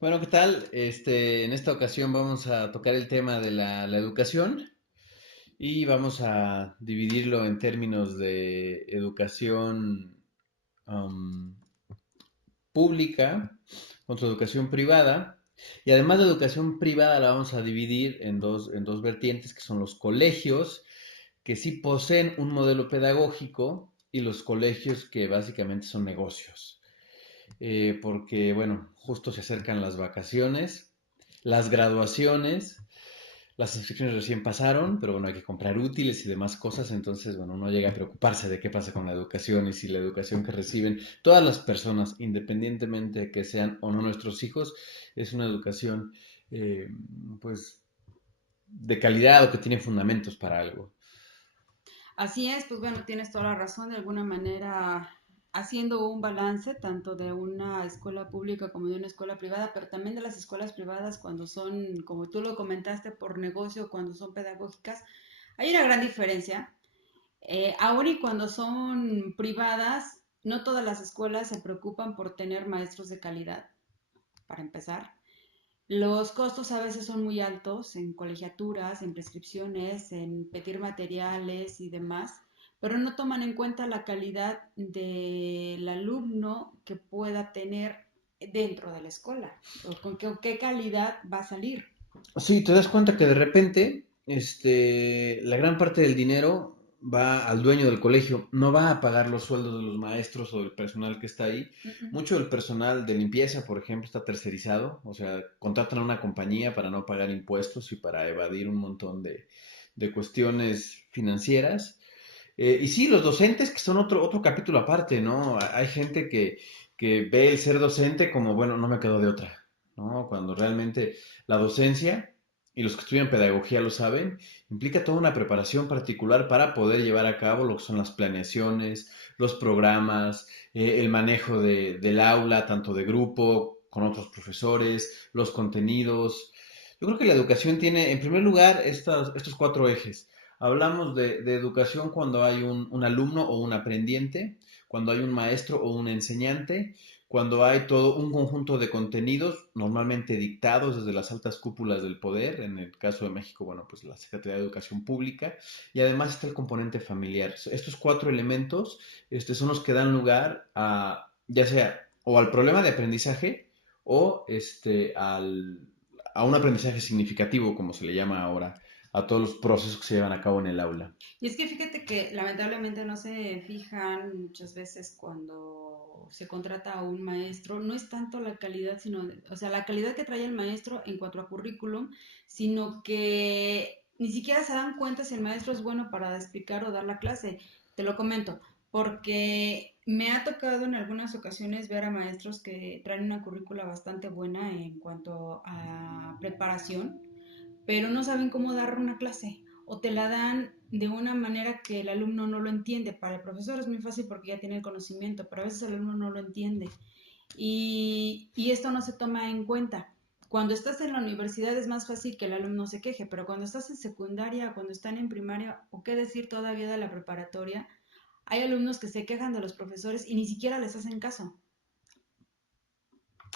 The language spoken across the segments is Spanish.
Bueno, ¿qué tal? En esta ocasión vamos a tocar el tema de la educación y vamos a dividirlo en términos de educación am, pública contra educación privada. Y además de educación privada la vamos a dividir en dos vertientes que son los colegios, que sí poseen un modelo pedagógico, y los colegios que básicamente son negocios. Porque, bueno, justo se acercan las vacaciones, las graduaciones, las inscripciones recién pasaron, pero bueno, hay que comprar útiles y demás cosas, entonces, bueno, uno llega a preocuparse de qué pasa con la educación y si la educación que reciben todas las personas, independientemente de que sean o no nuestros hijos, es una educación, eh, pues, de calidad o que tiene fundamentos para algo. Así es, pues bueno, tienes toda la razón, de alguna manera haciendo un balance tanto de una escuela pública como de una escuela privada, pero también de las escuelas privadas cuando son, como tú lo comentaste, por negocio, cuando son pedagógicas, hay una gran diferencia. Aún y cuando son privadas, no todas las escuelas se preocupan por tener maestros de calidad, para empezar. Los costos a veces son muy altos en colegiaturas, en prescripciones, en pedir materiales y demás, pero no toman en cuenta la calidad del alumno que pueda tener dentro de la escuela, o con qué calidad va a salir. Sí, te das cuenta que de repente, la gran parte del dinero va al dueño del colegio, no va a pagar los sueldos de los maestros o del personal que está ahí. Mm, mm. Mucho del personal de limpieza, por ejemplo, está tercerizado, o sea, contratan a una compañía para no pagar impuestos y para evadir un montón de cuestiones financieras. Y sí, los docentes que son otro capítulo aparte, ¿no? Hay gente que ve el ser docente como, bueno, no me quedo de otra, ¿no? Cuando realmente la docencia, y los que estudian pedagogía lo saben, implica toda una preparación particular para poder llevar a cabo lo que son las planeaciones, los programas, el manejo del aula, tanto de grupo, con otros profesores, los contenidos. Yo creo que la educación tiene, en primer lugar, estos cuatro ejes. Hablamos de educación cuando hay un alumno o un aprendiente, cuando hay un maestro o un enseñante, cuando hay todo un conjunto de contenidos, normalmente dictados desde las altas cúpulas del poder, en el caso de México, bueno, pues la Secretaría de Educación Pública, y además está el componente familiar. Estos cuatro elementos, son los que dan lugar a, ya sea, o al problema de aprendizaje, o a un aprendizaje significativo, como se le llama ahora, a todos los procesos que se llevan a cabo en el aula. Y es que fíjate que lamentablemente no se fijan muchas veces cuando se contrata a un maestro, no es tanto la calidad, sino, o sea, la calidad que trae el maestro en cuanto a currículum, sino que ni siquiera se dan cuenta si el maestro es bueno para explicar o dar la clase. Te lo comento, porque me ha tocado en algunas ocasiones ver a maestros que traen una currícula bastante buena en cuanto a preparación, pero no saben cómo dar una clase o te la dan de una manera que el alumno no lo entiende. Para el profesor es muy fácil porque ya tiene el conocimiento, pero a veces el alumno no lo entiende y esto no se toma en cuenta. Cuando estás en la universidad es más fácil que el alumno se queje, pero cuando estás en secundaria, cuando están en primaria o qué decir todavía de la preparatoria, hay alumnos que se quejan de los profesores y ni siquiera les hacen caso.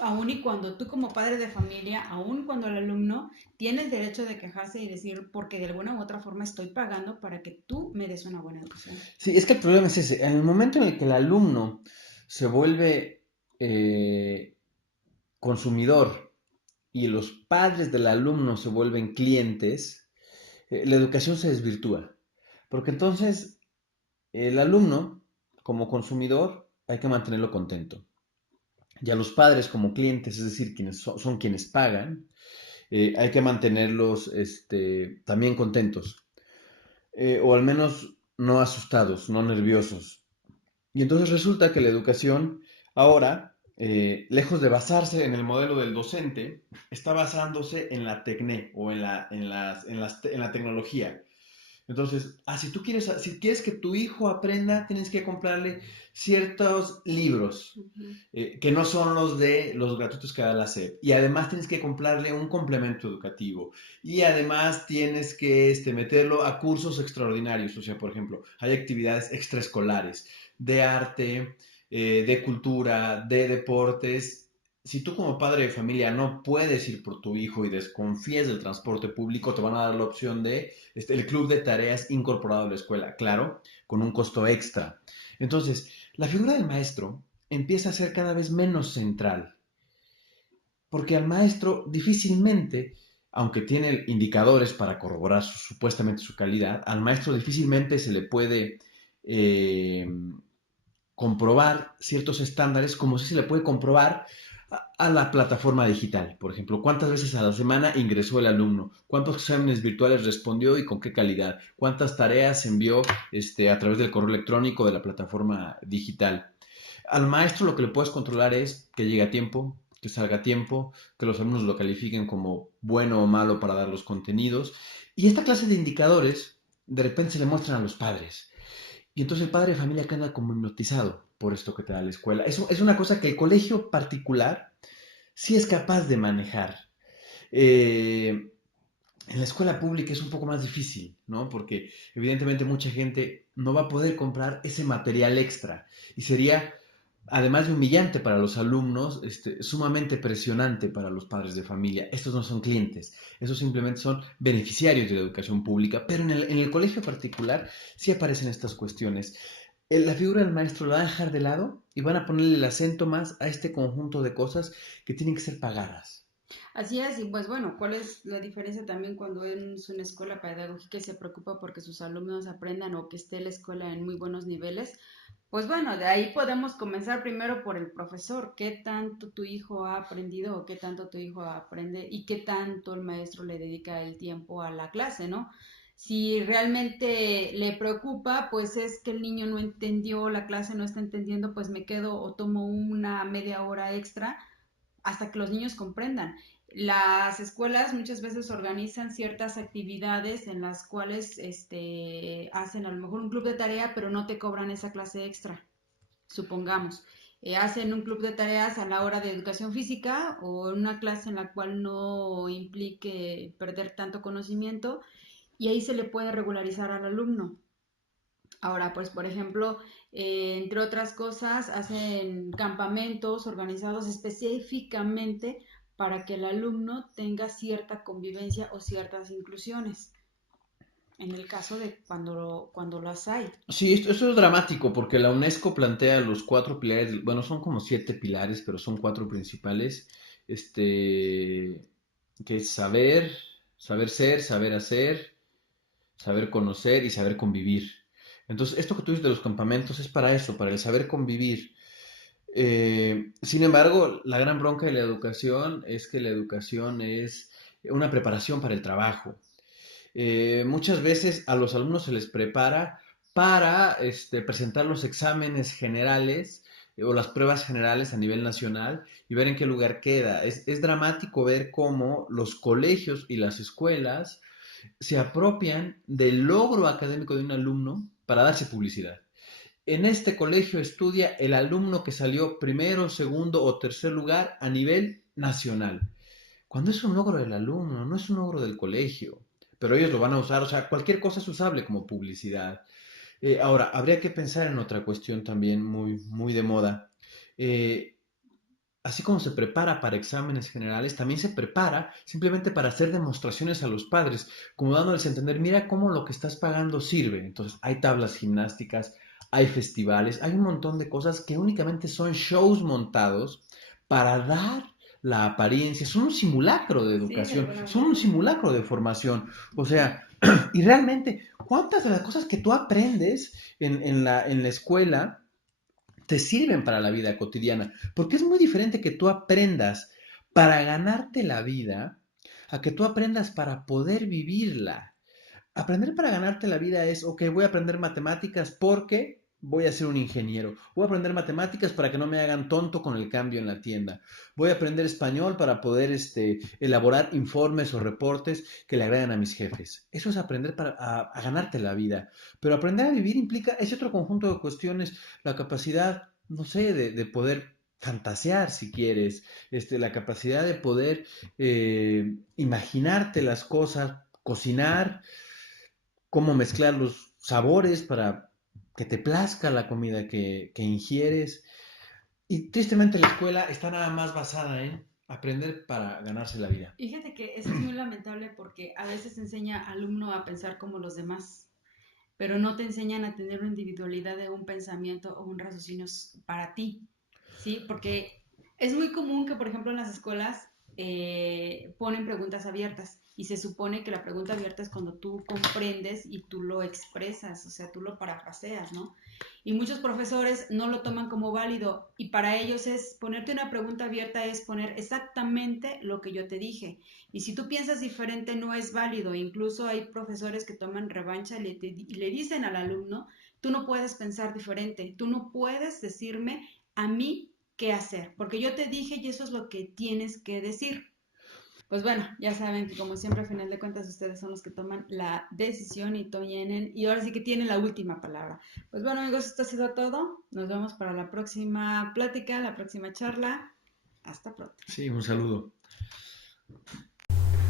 Aún y cuando tú como padre de familia, aún cuando el alumno tiene el derecho de quejarse y decir, porque de alguna u otra forma estoy pagando para que tú me des una buena educación. Sí, es que el problema es ese. En el momento en el que el alumno se vuelve consumidor y los padres del alumno se vuelven clientes, la educación se desvirtúa. Porque entonces el alumno, como consumidor, hay que mantenerlo contento. Y a los padres como clientes, es decir, quienes son quienes pagan, hay que mantenerlos también contentos. O al menos no asustados, no nerviosos. Y entonces resulta que la educación ahora, lejos de basarse en el modelo del docente, está basándose en la tecné o en la tecnología. Entonces, si quieres que tu hijo aprenda, tienes que comprarle ciertos libros, Ujú. que no son los de los gratuitos que da la SEP. Y además tienes que comprarle un complemento educativo. Y además tienes que meterlo a cursos extraordinarios. O sea, por ejemplo, hay actividades extraescolares de arte, de cultura, de deportes. si tú como padre de familia no puedes ir por tu hijo y desconfías del transporte público, te van a dar la opción de el club de tareas incorporado a la escuela, claro, con un costo extra. Entonces, la figura del maestro empieza a ser cada vez menos central, porque al maestro difícilmente, aunque tiene indicadores para corroborar supuestamente su calidad, al maestro difícilmente se le puede eh, comprobar ciertos estándares como si se le puede comprobar a la plataforma digital. Por ejemplo, cuántas veces a la semana ingresó el alumno, cuántos exámenes virtuales respondió y con qué calidad, cuántas tareas envió a través del correo electrónico de la plataforma digital. Al maestro lo que le puedes controlar es que llegue a tiempo, que salga a tiempo, que los alumnos lo califiquen como bueno o malo para dar los contenidos. Y esta clase de indicadores de repente se le muestran a los padres. Y entonces el padre de familia queda como hipnotizado por esto que te da la escuela. Eso es una cosa que el colegio particular sí es capaz de manejar. Eh, en la escuela pública es un poco más difícil, ¿no? Porque evidentemente mucha gente no va a poder comprar ese material extra y sería, además de humillante para los alumnos, sumamente presionante para los padres de familia. Estos no son clientes, estos simplemente son beneficiarios de la educación pública, pero en el colegio particular sí aparecen estas cuestiones. La figura del maestro la van a dejar de lado y van a ponerle el acento más a este conjunto de cosas que tienen que ser pagadas. Así es, y pues bueno, ¿cuál es la diferencia también cuando es una escuela pedagógica y se preocupa porque sus alumnos aprendan o que esté la escuela en muy buenos niveles? Pues bueno, de ahí podemos comenzar primero por el profesor, qué tanto tu hijo ha aprendido o qué tanto tu hijo aprende y qué tanto el maestro le dedica el tiempo a la clase, ¿no? Si realmente le preocupa, pues es que el niño no entendió, la clase no está entendiendo, pues me quedo o tomo una media hora extra hasta que los niños comprendan. Las escuelas muchas veces organizan ciertas actividades en las cuales hacen a lo mejor un club de tarea, pero no te cobran esa clase extra, supongamos. Hacen un club de tareas a la hora de educación física o una clase en la cual no implique perder tanto conocimiento y ahí se le puede regularizar al alumno. Ahora, pues, por ejemplo, entre otras cosas, hacen campamentos organizados específicamente para que el alumno tenga cierta convivencia o ciertas inclusiones, en el caso de cuando las hay. Sí, esto es dramático porque la UNESCO plantea los cuatro pilares, bueno, son como siete pilares, pero son cuatro principales, que es saber, saber ser, saber hacer, saber conocer y saber convivir. Entonces, esto que tú dices de los campamentos es para eso, para el saber convivir. Sin embargo, la gran bronca de la educación es que la educación es una preparación para el trabajo. Muchas veces a los alumnos se les prepara para presentar los exámenes generales o las pruebas generales a nivel nacional y ver en qué lugar queda. Es dramático ver cómo los colegios y las escuelas se apropian del logro académico de un alumno para darse publicidad. En este colegio estudia el alumno que salió primero, segundo o tercer lugar a nivel nacional. Cuando es un logro del alumno, no es un logro del colegio. Pero ellos lo van a usar, o sea, cualquier cosa es usable como publicidad. Ahora, habría que pensar en otra cuestión también muy, muy de moda. Eh, Así como se prepara para exámenes generales, también se prepara simplemente para hacer demostraciones a los padres, como dándoles a entender, mira cómo lo que estás pagando sirve. Entonces, hay tablas gimnásticas, hay festivales, hay un montón de cosas que únicamente son shows montados para dar la apariencia, son un simulacro de Sí, de educación, alguna son un forma. simulacro de formación. O sea, y realmente, ¿cuántas de las cosas que tú aprendes en la escuela te sirven para la vida cotidiana? Porque es muy diferente que tú aprendas para ganarte la vida a que tú aprendas para poder vivirla. Aprender para ganarte la vida es, ok, voy a aprender matemáticas porque voy a ser un ingeniero. Voy a aprender matemáticas para que no me hagan tonto con el cambio en la tienda. Voy a aprender español para poder elaborar informes o reportes que le agraden a mis jefes. Eso es aprender a ganarte la vida. Pero aprender a vivir implica ese otro conjunto de cuestiones, la capacidad, no sé, de poder fantasear si quieres, la capacidad de poder imaginarte las cosas, cocinar, cómo mezclar los sabores para que te plazca la comida que ingieres. Y tristemente la escuela está nada más basada en aprender para ganarse la vida. Y fíjate que eso es muy lamentable porque a veces enseña al alumno a pensar como los demás, pero no te enseñan a tener una individualidad de un pensamiento o un raciocinio para ti, ¿sí? Porque es muy común que, por ejemplo, en las escuelas ponen preguntas abiertas y se supone que la pregunta abierta es cuando tú comprendes y tú lo expresas, o sea, tú lo parafraseas, ¿no? Y muchos profesores no lo toman como válido y para ellos es ponerte una pregunta abierta es poner exactamente lo que yo te dije. Y si tú piensas diferente no es válido. Incluso hay profesores que toman revancha y le dicen al alumno, tú no puedes pensar diferente, tú no puedes decirme a mí qué hacer, porque yo te dije y eso es lo que tienes que decir. Pues bueno, ya saben que como siempre, al final de cuentas, ustedes son los que toman la decisión y tienen, y ahora sí que tienen la última palabra. Pues bueno, amigos, esto ha sido todo. Nos vemos para la próxima plática, la próxima charla. Hasta pronto. Sí, un saludo.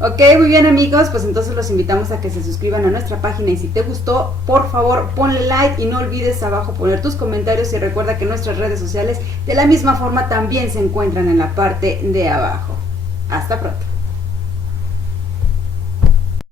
Ok, muy bien amigos, pues entonces los invitamos a que se suscriban a nuestra página y si te gustó, por favor ponle like y no olvides abajo poner tus comentarios y recuerda que nuestras redes sociales de la misma forma también se encuentran en la parte de abajo. Hasta pronto.